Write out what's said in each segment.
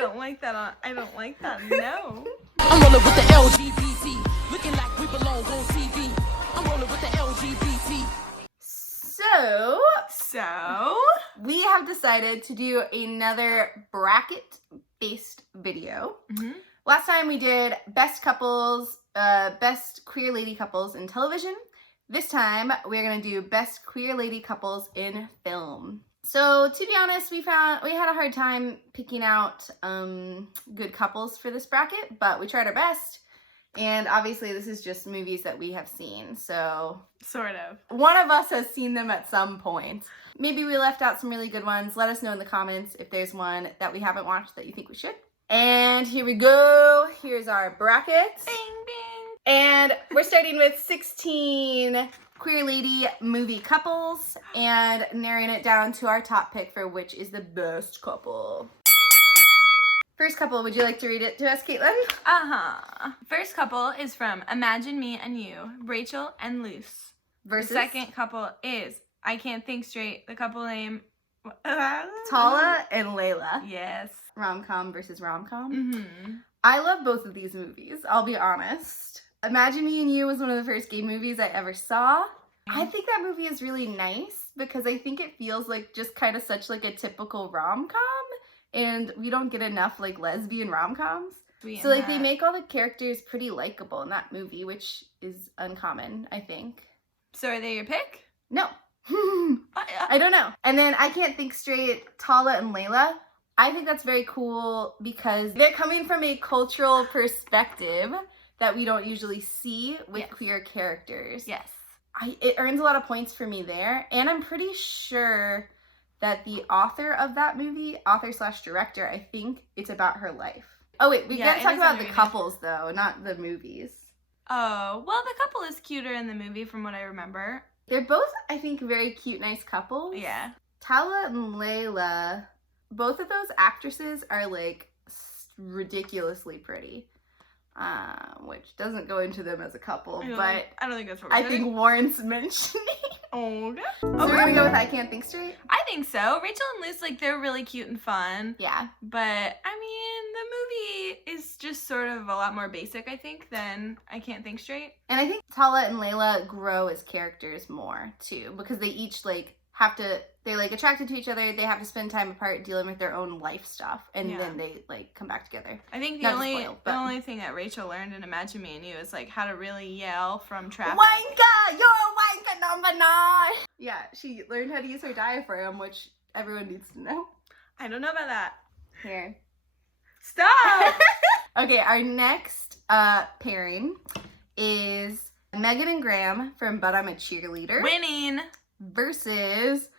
don't like that. I don't like that. No. I'm rolling with the LGBT, looking like we belong on TV. I'm rolling with the LGBT. So we have decided to do another bracket-based video. Mm-hmm. Last time we did best couples, best queer lady couples in television. This time we're gonna do best queer lady couples in film. So to be honest, we had a hard time picking out good couples for this bracket, but we tried our best. And obviously this is just movies that we have seen, so Sort of. one of us has seen them at some point. Maybe we left out some really good ones. Let us know in the comments if there's one that we haven't watched that you think we should. And here we go. Here's our bracket. Bing, bing. And we're starting with 16 queer lady movie couples and narrowing it down to our top pick for which is the best couple. First couple, would you like to read it to us, Caitlin? First couple is from Imagine Me and You, Rachel and Luce. Versus The second couple is I Can't Think Straight. The couple name Tala and Leyla. Yes. Rom-com versus rom-com. Mm-hmm. I love both of these movies, I'll be honest. Imagine Me and You was one of the first gay movies I ever saw. I think that movie is really nice because I think it feels like just kind of such like a typical rom-com. And we don't get enough like lesbian rom-coms. So like they make all the characters pretty likable in that movie, which is uncommon, I think. So are they your pick? No. I don't know. And then I Can't Think Straight, Tala and Leyla. I think that's very cool because they're coming from a cultural perspective that we don't usually see with queer characters. Yes. It earns a lot of points for me there. And I'm pretty sure that the author of that movie, author/director, I think it's about her life. Oh wait, we gotta talk about the couples though, not the movies. Oh, well the couple is cuter in the movie from what I remember. They're both, I think, very cute, nice couples. Yeah. Tala and Leyla, both of those actresses are like ridiculously pretty. Which doesn't go into them as a couple, but I don't think that's what I think warrants mentioning. Okay. So we're gonna go with I Can't Think Straight? I think so. Rachel and Luce, like, they're really cute and fun. Yeah. But, I mean, the movie is just sort of a lot more basic, I think, than I Can't Think Straight. And I think Tala and Leyla grow as characters more, too, because they each, like, they're, like, attracted to each other, they have to spend time apart dealing with their own life stuff, and then they, like, come back together. I think the only thing that Rachel learned in Imagine Me and You is, like, how to really yell from traffic. Wanker! You're a wanker number 9! Yeah, she learned how to use her diaphragm, which everyone needs to know. I don't know about that. Here. Stop! Okay, our next pairing is Megan and Graham from But I'm a Cheerleader. Winning! Versus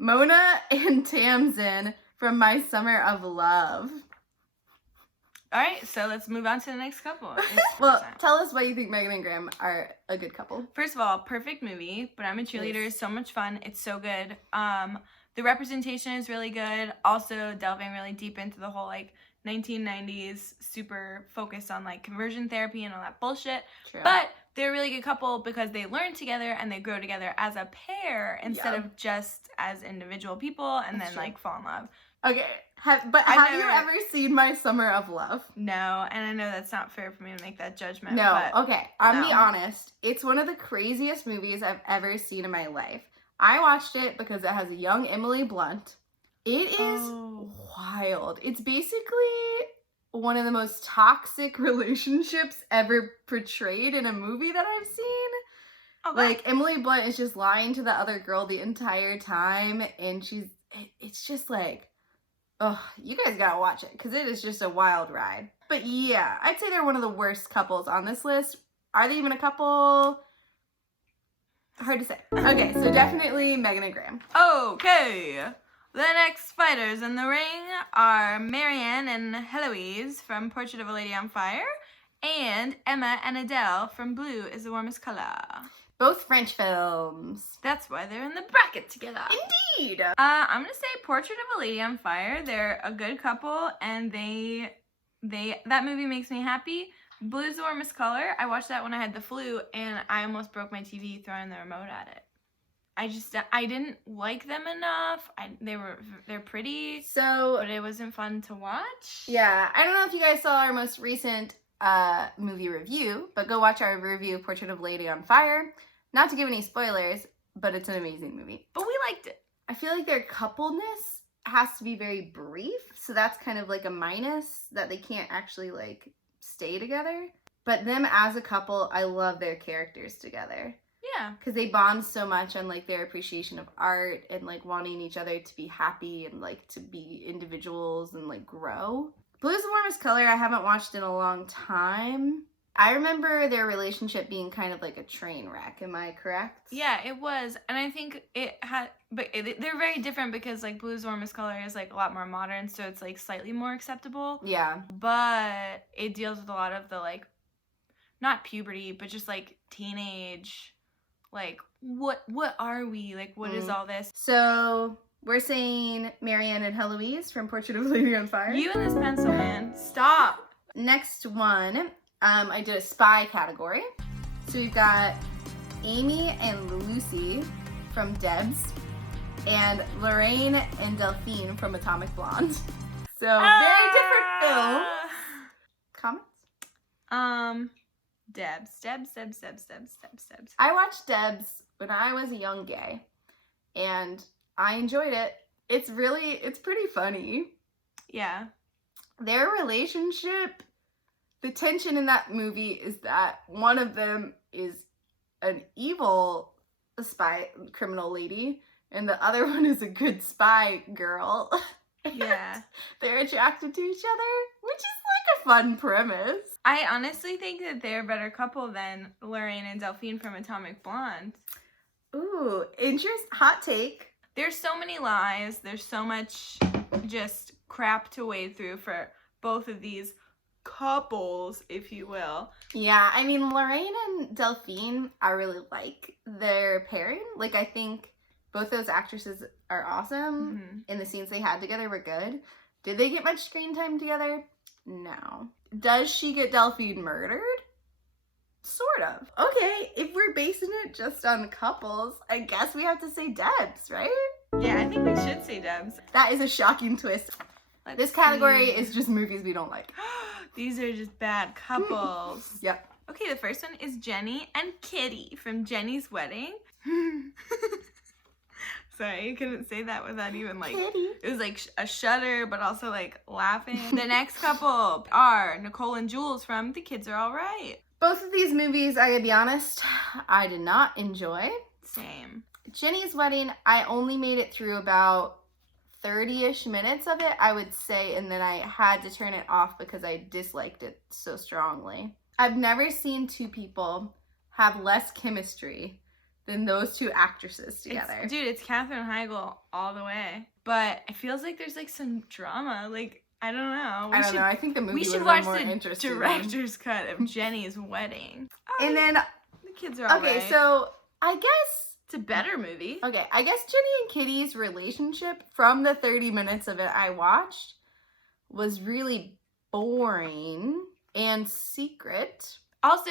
Mona and Tamsin from My Summer of Love. Alright, so let's move on to the next couple. Well, tell us why you think Megan and Graham are a good couple. First of all, perfect movie, But I'm a Cheerleader is so much fun. It's so good. The representation is really good. Also delving really deep into the whole like 1990s, super focused on like conversion therapy and all that bullshit. True. But they're a really good couple because they learn together and they grow together as a pair instead of just as individual people and then like fall in love. Okay, have you ever seen My Summer of Love? No, and I know that's not fair for me to make that judgment. No, but okay, I'll be honest. It's one of the craziest movies I've ever seen in my life. I watched it because it has a young Emily Blunt. It is wild. It's basically one of the most toxic relationships ever portrayed in a movie that I've seen. Okay. Like, Emily Blunt is just lying to the other girl the entire time, and it's just like, oh, you guys gotta watch it, because it is just a wild ride. But yeah, I'd say they're one of the worst couples on this list. Are they even a couple? Hard to say. Okay, so definitely Megan and Graham. Okay. The next fighters in the ring are Marianne and Heloise from Portrait of a Lady on Fire and Emma and Adele from Blue is the Warmest Color. Both French films. That's why they're in the bracket together. Indeed. I'm gonna say Portrait of a Lady on Fire. They're a good couple and that movie makes me happy. Blue's the Warmest Color. I watched that when I had the flu and I almost broke my TV throwing the remote at it. I didn't like them enough. They're pretty, So, but it wasn't fun to watch. yeah, I don't know if you guys saw our most recent movie review, but go watch our review of Portrait of a Lady on Fire. Not to give any spoilers, but it's an amazing movie. But we liked it. I feel like their coupleness has to be very brief, so that's kind of like a minus, that they can't actually like stay together. But them as a couple, I love their characters together. Yeah. Because they bond so much on like their appreciation of art and like wanting each other to be happy and like to be individuals and like grow. Blue is the Warmest Color I haven't watched in a long time. I remember their relationship being kind of like a train wreck. Am I correct? Yeah, it was. And I think it had, but they're very different because like Blue's Warmest Color is like a lot more modern, so it's like slightly more acceptable. Yeah. But it deals with a lot of the like, not puberty, but just like teenage, like what are we? Like what is all this? So we're saying Marianne and Heloise from Portrait of a Lady on Fire. You and this pencil, man. Stop. Next one, I did a spy category. So we've got Amy and Lucy from Debs and Lorraine and Delphine from Atomic Blonde. So very different films. Comments? Debs. I watched Debs when I was a young gay and I enjoyed it. It's pretty funny. Yeah. Their relationship, the tension in that movie is that one of them is an evil spy criminal lady and the other one is a good spy girl. Yeah. They're attracted to each other, which is like a fun premise. I honestly think that they're a better couple than Lorraine and Delphine from Atomic Blonde. Ooh, hot take. There's so many lies. There's so much just crap to wade through for both of these couples, if you will. Yeah, I mean, Lorraine and Delphine, I really like their pairing. Like, I think both those actresses are awesome, and the scenes they had together were good. Did they get much screen time together? No. Does she get Delphine murdered? Sort of. Okay, if we're basing it just on couples, I guess we have to say Debs, right? Yeah, I think we should say Debs. That is a shocking twist. This category is just movies we don't like. These are just bad couples. Yep. Okay, the first one is Jenny and Kitty from Jenny's Wedding. Sorry, you couldn't say that without even like, Kitty. it was like a shudder, but also like laughing. The next couple are Nicole and Jules from The Kids Are All Right. Both of these movies, I gotta be honest, I did not enjoy. Same. Jenny's Wedding, I only made it through about 30-ish minutes of it, I would say, and then I had to turn it off because I disliked it so strongly. I've never seen two people have less chemistry than those two actresses together. It's Katherine Heigl all the way. But it feels like there's like some drama. Like, I don't know. I don't know. I think the movie we was should a watch more the interesting director's cut of Jenny's Wedding. And then, The Kids Are All Right. okay, so I guess it's a better movie. Okay, I guess Jenny and Kitty's relationship from the 30 minutes of it I watched was really boring and secret. Also,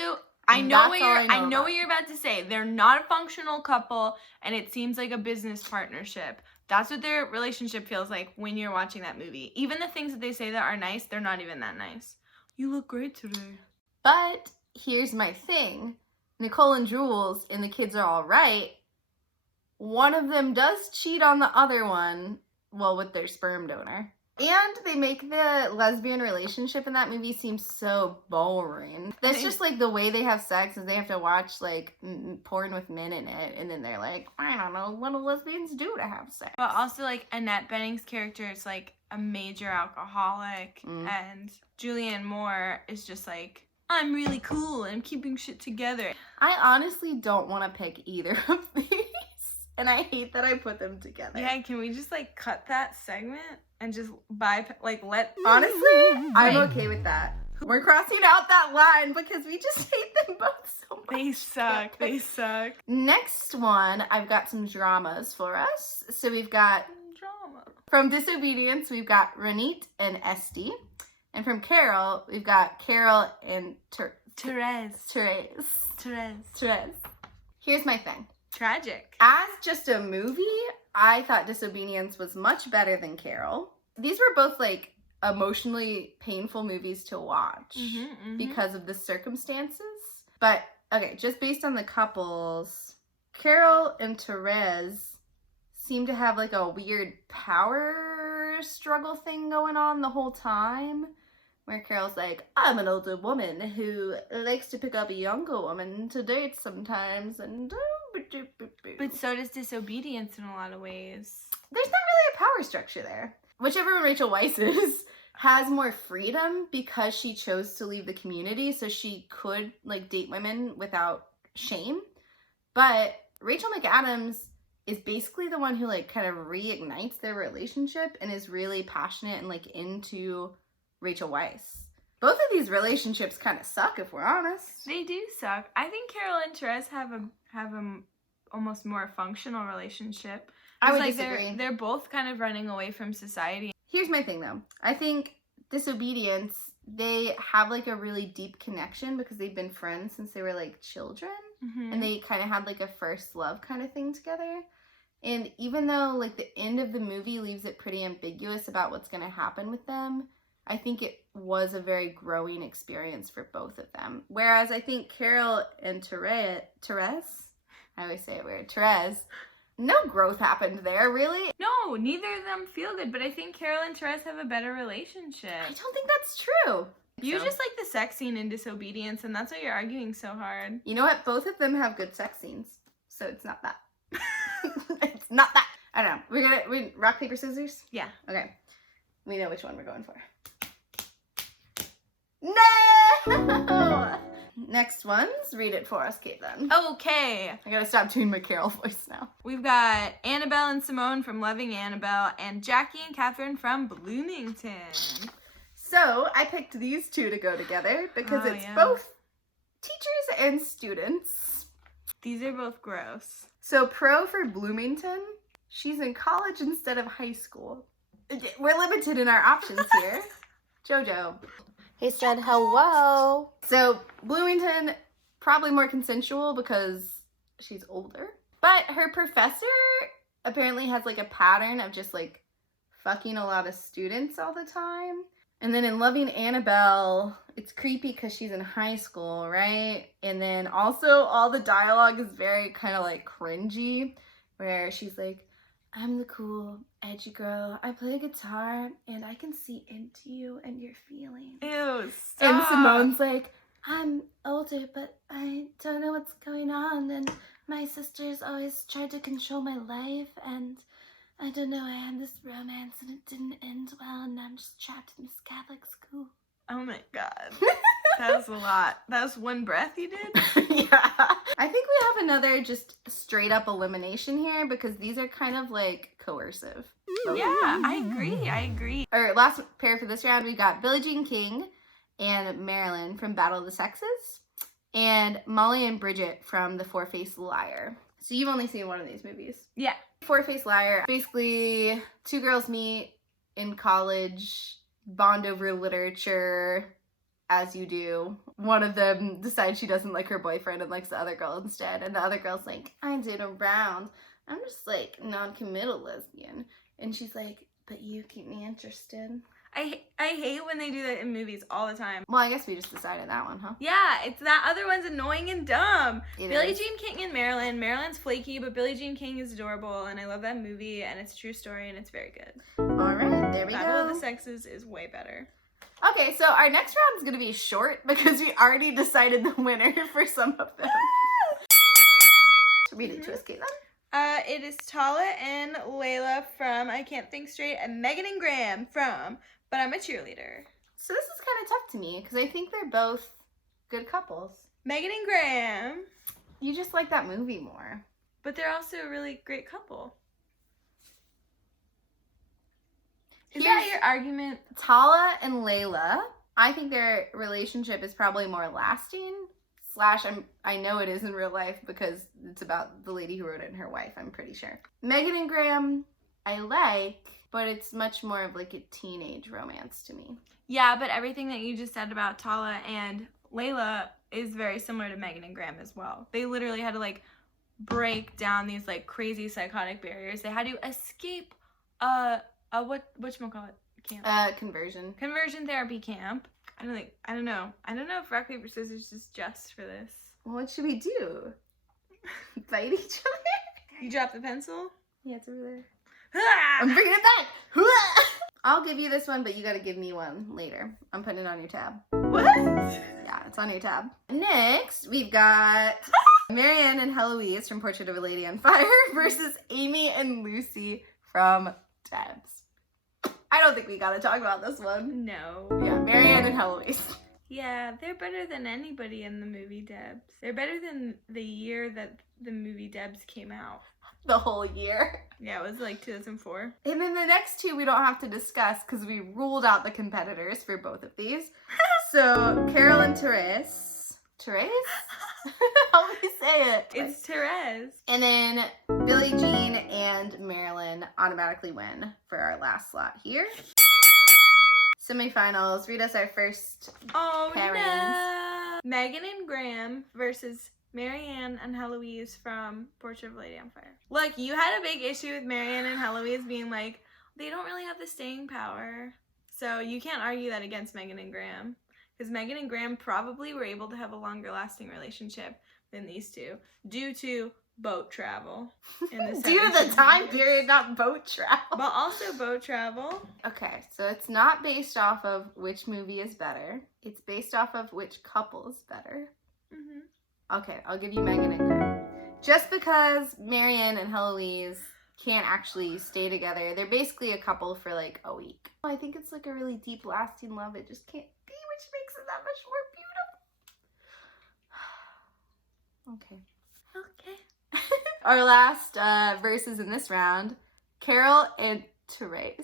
I And know that's what all you're I know about what you're about to say. They're not a functional couple and it seems like a business partnership. That's what their relationship feels like when you're watching that movie. Even the things that they say that are nice, they're not even that nice. You look great today. But here's my thing. Nicole and Jules in The Kids Are All Right, one of them does cheat on the other one, well, with their sperm donor. And they make the lesbian relationship in that movie seem so boring. That's just like the way they have sex is they have to watch like porn with men in it. And then they're like, I don't know, what do lesbians do to have sex? But also like Annette Bening's character is like a major alcoholic. And Julianne Moore is just like, I'm really cool and I'm keeping shit together. I honestly don't want to pick either of these. And I hate that I put them together. Yeah, can we just like cut that segment and just let... Honestly, I'm okay with that. We're crossing out that line because we just hate them both so much. They suck. They suck. Next one, I've got some dramas for us. So we've got, Drama. from Disobedience, we've got Ronit and Esti. And from Carol, we've got Carol and Therese. Therese. Here's my thing. tragic. As just a movie, I thought Disobedience was much better than Carol. These were both like emotionally painful movies to watch because of the circumstances. But okay, just based on the couples, Carol and Therese seem to have like a weird power struggle thing going on the whole time, where Carol's like, I'm an older woman who likes to pick up a younger woman to date sometimes, and But so does Disobedience in a lot of ways. There's not really a power structure there. Whichever one Rachel Weisz is has more freedom because she chose to leave the community, so she could like date women without shame. But Rachel McAdams is basically the one who like kind of reignites their relationship and is really passionate and like into Rachel Weisz. Both of these relationships kind of suck, if we're honest. They do suck. I think Carol and Therese have a almost more functional relationship. I would like disagree. They're both kind of running away from society. Here's my thing though. I think Disobedience, they have like a really deep connection because they've been friends since they were like children. And they kind of had like a first love kind of thing together. And even though like the end of the movie leaves it pretty ambiguous about what's going to happen with them, I think it was a very growing experience for both of them. Whereas I think Carol and Therese, I always say it weird, Therese, no growth happened there, really. No, neither of them feel good, but I think Carol and Therese have a better relationship. I don't think that's true. You just like the sex scene in Disobedience, and that's why you're arguing so hard. You know what? Both of them have good sex scenes, so it's not that. It's not that. I don't know. We rock, paper, scissors? Yeah. Okay. We know which one we're going for. No! Next ones. Read it for us, Caitlin. Okay. I gotta stop doing my Carol voice now. We've got Annabelle and Simone from Loving Annabelle and Jackie and Catherine from Bloomington. So, I picked these two to go together because it's yeah. both teachers and students. These are both gross. So, pro for Bloomington, she's in college instead of high school. We're limited in our options here. Jojo. He said hello. So, Bloomington, probably more consensual because she's older. But her professor apparently has like a pattern of just like fucking a lot of students all the time. And then in Loving Annabelle, it's creepy because she's in high school, right? And then also all the dialogue is very kind of like cringy, where she's like, I'm the cool, edgy girl. I play guitar and I can see into you and your feelings. Ew, stop. And Simone's like, I'm older, but I don't know what's going on. And my sisters always tried to control my life. And I don't know, I had this romance and it didn't end well. And I'm just trapped in this Catholic school. Oh my god. That was a lot. That was one breath you did? Yeah. I think we have another just straight up elimination here because these are kind of like coercive. Yeah, I agree. Or last pair for this round, we got Billie Jean King and Marilyn from Battle of the Sexes and Molly and Bridget from The Four-Faced Liar. So you've only seen one of these movies. Yeah. Four-Faced Liar, basically two girls meet in college, bond over literature, as you do. One of them decides she doesn't like her boyfriend and likes the other girl instead. And the other girl's like, I did a round. I'm just like non-committal lesbian. And she's like, but you keep me interested. I hate when they do that in movies all the time. Well, I guess we just decided that one, huh? Yeah, it's that other one's annoying and dumb. It Billie is. Jean King and Marilyn. Marilyn's flaky, but Billie Jean King is adorable, and I love that movie, and it's a true story, and it's very good. All right, there we Battle go. of the Sexes is way better. Okay, so our next round is going to be short because we already decided the winner for some of them. Read it to us, Caitlin. It is Tala and Leyla from I Can't Think Straight, and Megan and Graham from But I'm a Cheerleader. So this is kind of tough to me because I think they're both good couples. Megan and Graham, You just like that movie more. but they're also a really great couple. Is that Here's your argument? Tala and Leyla. I think their relationship is probably more lasting. I know it is in real life because it's about the lady who wrote it and her wife, I'm pretty sure. Megan and Graham, I like, but it's much more of like a teenage romance to me. Yeah, but everything that you just said about Tala and Leyla is very similar to Megan and Graham as well. They literally had to like break down these like crazy psychotic barriers. They had to escape whatchamacallit camp? Conversion therapy camp. I don't know if rock, paper, scissors is just for this. What should we do? Bite each other? You drop the pencil? Yeah, it's over there. I'm bringing it back! I'll give you this one, but you gotta give me one later. I'm putting it on your tab. What? Yeah, it's on your tab. Next, we've got Marianne and Heloise from Portrait of a Lady on Fire versus Amy and Lucy from Debs. I don't think we gotta talk about this one. No. Yeah, Marianne and Heloise. Yeah, they're better than anybody in the movie Debs. They're better than the year that the movie Debs came out. The whole year. Yeah, it was like 2004. And then the next two we don't have to discuss because we ruled out the competitors for both of these. So, Carol and Therese. Therese? How do we say it? It's Therese. And then Billie Jean and Marilyn automatically win for our last slot here. Semifinals. Read us our first pairings. No. Megan and Graham versus Marianne and Heloise from Portrait of a Lady on Fire. Look, you had a big issue with Marianne and Heloise being like, they don't really have the staying power. So you can't argue that against Megan and Graham. Because Megan and Graham probably were able to have a longer lasting relationship than these two due to boat travel. In the Due to the 1700s. time period, not boat travel. But also boat travel. Okay, so it's not based off of which movie is better. It's based off of which couple is better. Mm-hmm. Okay, I'll give you Megan and Graham. Just because Marianne and Heloise can't actually stay together. They're basically a couple for like a week. I think it's like a really deep, lasting love. It just can't be, which makes it that much more beautiful. Okay. Our last verses in this round, Carol and Therese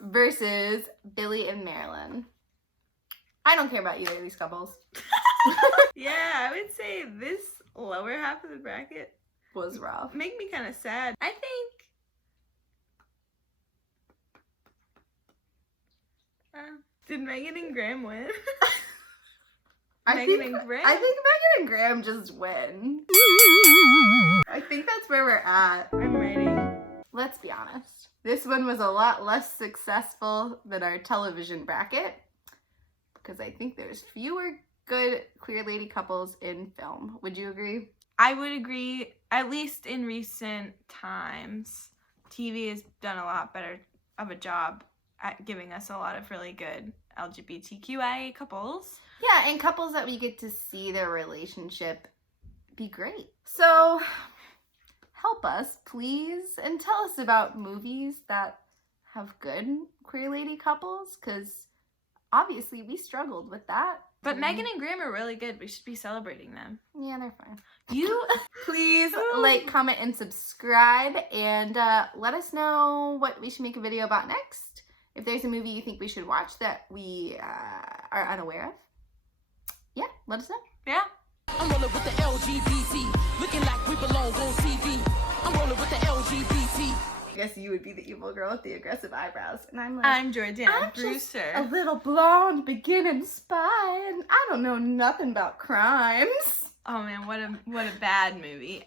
versus Billie and Marilyn. I don't care about either of these couples. Yeah, I would say this lower half of the bracket Was rough. make me kind of sad. I think did Megan and Graham win? I Megan think and Graham? Megan and Graham just win. I think that's where we're at. I'm ready. Let's be honest. This one was a lot less successful than our television bracket because I think there's fewer good queer lady couples in film. Would you agree? I would agree, at least in recent times. TV has done a lot better of a job at giving us a lot of really good LGBTQIA couples. Yeah, and couples that we get to see their relationship be great. So, help us, please, and tell us about movies that have good queer lady couples, because obviously we struggled with that. But Megan and Graham are really good. We should be celebrating them. Yeah, they're fine. You Please like, comment, and subscribe, and let us know what we should make a video about next. If there's a movie you think we should watch that we are unaware of, yeah, let us know. Yeah. I'm rolling with the LGBT, looking like we belong on TV. I'm rolling with the LGBT. I guess you would be the evil girl with the aggressive eyebrows, and I'm like, I'm Jordana I'm just Brewster. a little blonde beginning spy, and I don't know nothing about crimes. Oh man, what a bad movie.